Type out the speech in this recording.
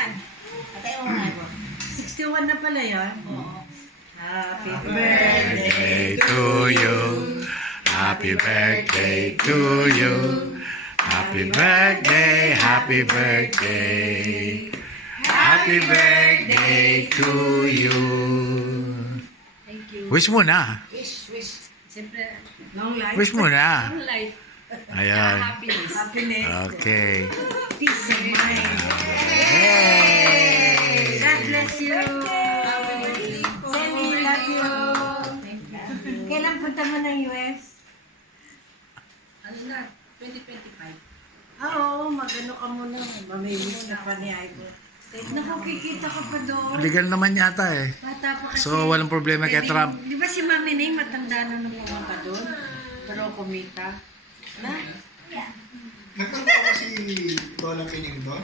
Patay mo nga po. 61 na pala yun. Oo. Happy Birthday to you. Happy birthday to you. Happy birthday, happy birthday. Happy birthday to you. Thank you. Wish mo na. Wish. Siyempre, Long life. Wish mo na. long life. Ayan. Happiness. Happiness. Okay. Peace of mind. Yay! God bless you. Sandy, love you. Kailan punta mo ng US? Ano na? 2025. Oo, magano ka muna. Mamimiss ka pa ni Ivo. Nakukikita ka pa doon. Legal naman yata eh. Bata pa kasi. So, walang problema kay Trump. Di ba si Mami Ning matanda na nung pumunta doon? Pero kumita. Na? Nagpunta ako si Lola Pining doon.